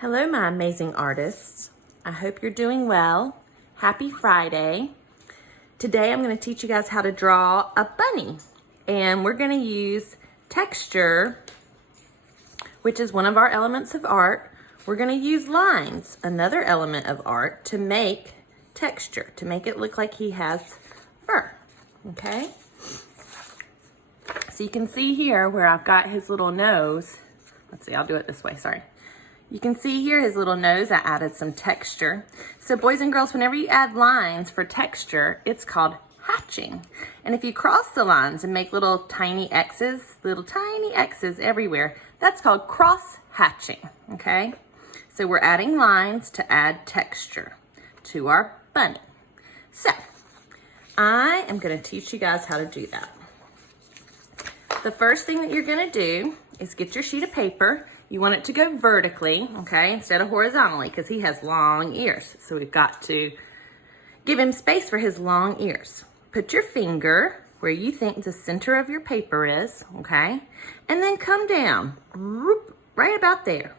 Hello, my amazing artists. I hope you're doing well. Happy Friday. Today I'm going to teach you guys how to draw a bunny. And we're going to use texture, which is one of our elements of art. We're going to use lines, another element of art, to make texture, to make it look like he has fur. Okay? So you can see here where I've got his little nose. Let's see, I'll do it this way, sorry. You can see here his little nose, I added some texture. So boys and girls, whenever you add lines for texture, it's called hatching. And if you cross the lines and make little tiny X's everywhere, that's called cross hatching, okay? So we're adding lines to add texture to our bunny. So I am gonna teach you guys how to do that. The first thing that you're gonna do is get your sheet of paper. You want it to go vertically, okay, instead of horizontally, because he has long ears. So we've got to give him space for his long ears. Put your finger where you think the center of your paper is, okay, and then come down, right about there.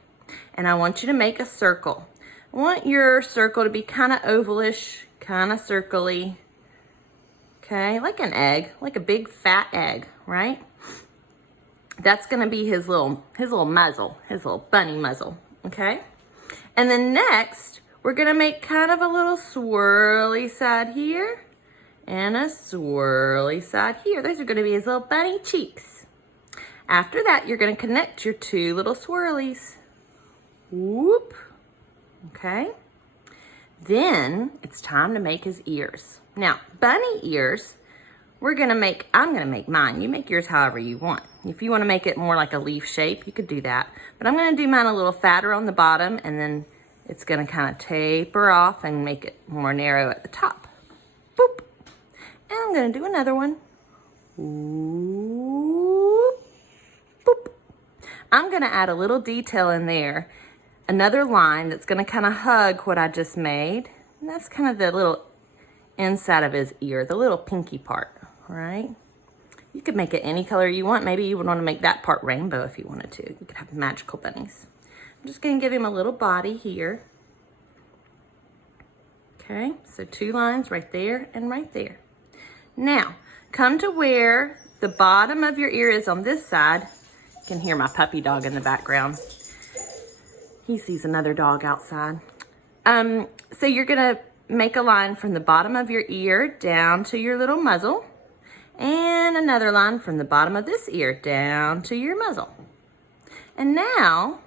And I want you to make a circle. I want your circle to be kind of ovalish, kind of circly, okay, like an egg, like a big fat egg, right? That's gonna be his little muzzle, his little bunny muzzle, okay? And then next, we're gonna make kind of a little swirly side here and a swirly side here. Those are gonna be his little bunny cheeks. After that, you're gonna connect your two little swirlies. Whoop, okay? Then it's time to make his ears. Now, bunny ears, I'm gonna make mine. You make yours however you want. If you wanna make it more like a leaf shape, you could do that. But I'm gonna do mine a little fatter on the bottom, and then it's gonna kind of taper off and make it more narrow at the top. Boop. And I'm gonna do another one. Ooh, boop. I'm gonna add a little detail in there, another line that's gonna kind of hug what I just made. And that's kind of the little inside of his ear, the little pinky part, right? You could make it any color you want. Maybe you would want to make that part rainbow if you wanted to. You could have magical bunnies. I'm just going to give him a little body here. Okay, so two lines right there and right there. Now, come to where the bottom of your ear is on this side. You can hear my puppy dog in the background. He sees another dog outside. So you're going to make a line from the bottom of your ear down to your little muzzle, and another line from the bottom of this ear down to your muzzle. And now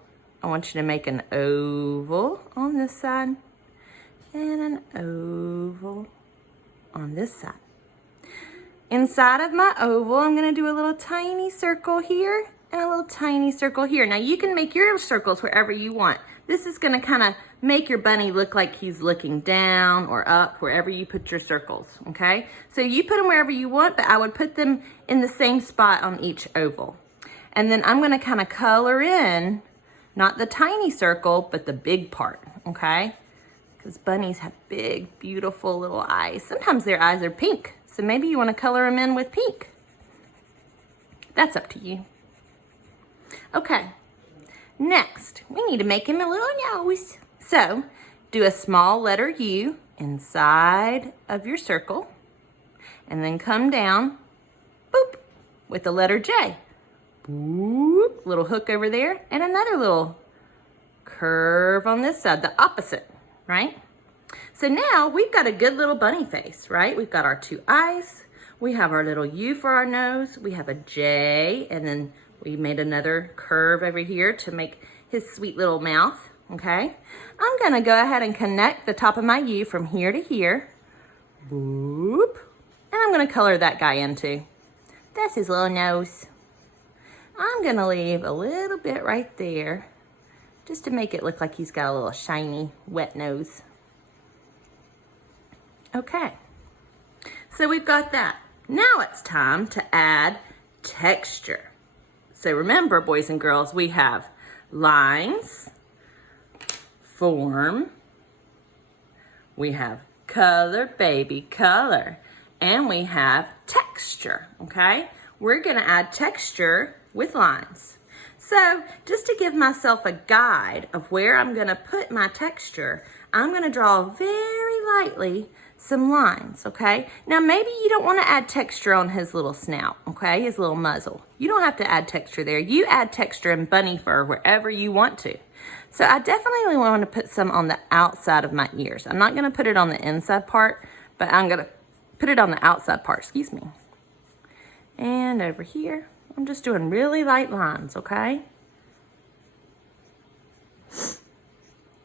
I want you to make an oval on this side and an oval on this side. Inside of my oval, I'm going to do a little tiny circle here and a little tiny circle here. Now you can make your circles wherever you want. This is going to kind of make your bunny look like he's looking down or up, wherever you put your circles, okay? So you put them wherever you want, but I would put them in the same spot on each oval. And then I'm going to kind of color in, not the tiny circle, but the big part, okay? Because bunnies have big, beautiful little eyes. Sometimes their eyes are pink, so maybe you want to color them in with pink. That's up to you. Okay. Next, we need to make him a little nose. So, do a small letter U inside of your circle, and then come down, boop, with the letter J. Boop, little hook over there, and another little curve on this side, the opposite, right? So now we've got a good little bunny face, right? We've got our two eyes, we have our little U for our nose, we have a J, and then we made another curve over here to make his sweet little mouth, okay? I'm gonna go ahead and connect the top of my U from here to here. Boop. And I'm gonna color that guy in too. That's his little nose. I'm gonna leave a little bit right there just to make it look like he's got a little shiny, wet nose. Okay, so we've got that. Now it's time to add texture. So remember, boys and girls, we have lines, form, we have color, baby, color, and we have texture, okay? We're gonna add texture with lines. So just to give myself a guide of where I'm gonna put my texture, I'm gonna draw very lightly some lines, okay? Now maybe you don't wanna add texture on his little snout, okay? His little muzzle. You don't have to add texture there. You add texture in bunny fur wherever you want to. So I definitely want to put some on the outside of my ears. I'm not gonna put it on the inside part, but I'm gonna put it on the outside part, excuse me. And over here, I'm just doing really light lines, okay?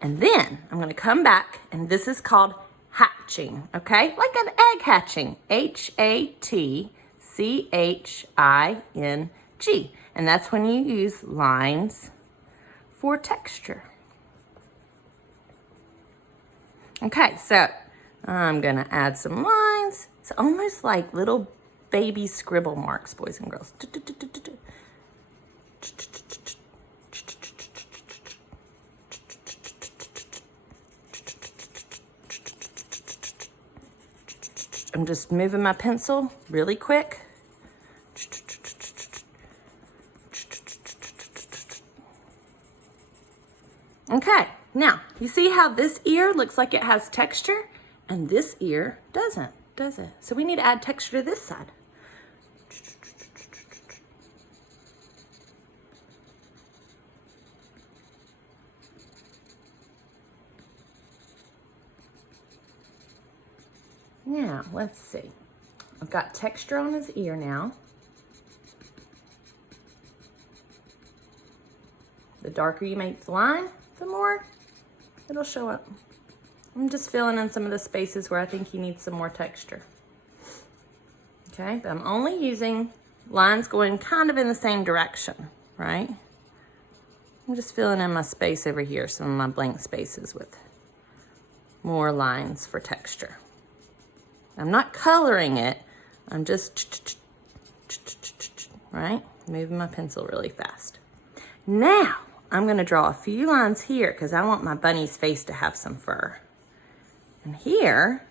And then I'm gonna come back, and this is called hatching, okay? Like an egg hatching, H-A-T-C-H-I-N-G. And that's when you use lines for texture. Okay, so I'm gonna add some lines. It's almost like little baby scribble marks, boys and girls. I'm just moving my pencil really quick. Okay, now you see how this ear looks like it has texture and this ear doesn't, does it? So we need to add texture to this side. Now, let's see. I've got texture on his ear now. The darker you make the line, the more it'll show up. I'm just filling in some of the spaces where I think he needs some more texture. Okay, but I'm only using lines going kind of in the same direction, right? I'm just filling in my space over here, some of my blank spaces with more lines for texture. I'm not coloring it, I'm just, right? Moving my pencil really fast. Now, I'm gonna draw a few lines here because I want my bunny's face to have some fur. And here,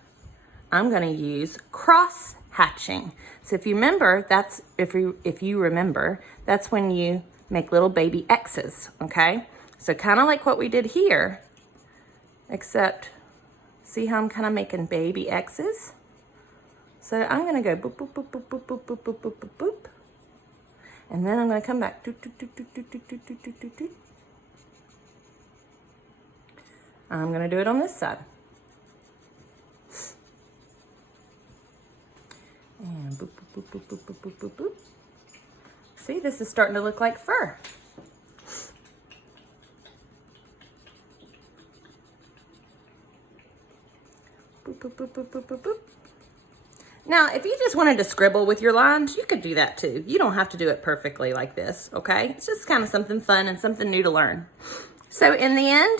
I'm gonna use cross hatching. So if you remember, that's, if you remember, that's when you make little baby X's, okay? So kind of like what we did here, except see how I'm kind of making baby X's? So I'm gonna go boop, boop, boop, boop, boop, boop, boop, boop, boop, boop, boop. And then I'm gonna come back. Doot, doot, doot, doot, doot, doot, doot, doot, doot, doot. I'm gonna do it on this side. And boop, boop, boop, boop, boop, boop, boop, boop, boop. See, this is starting to look like fur. Boop, boop, boop, boop, boop, boop, boop. Now, if you just wanted to scribble with your lines, you could do that too. You don't have to do it perfectly like this, okay? It's just kind of something fun and something new to learn. So in the end,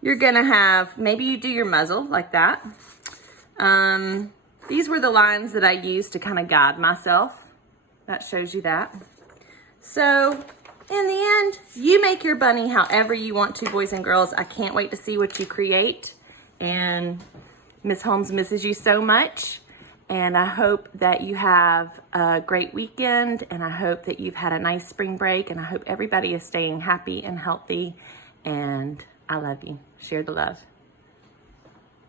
you're gonna have, maybe you do your muzzle like that. These were the lines that I used to kind of guide myself. That shows you that. So in the end, you make your bunny however you want to, boys and girls. I can't wait to see what you create. And Miss Holmes misses you so much. And I hope that you have a great weekend, and I hope that you've had a nice spring break, and I hope everybody is staying happy and healthy, and I love you. Share the love.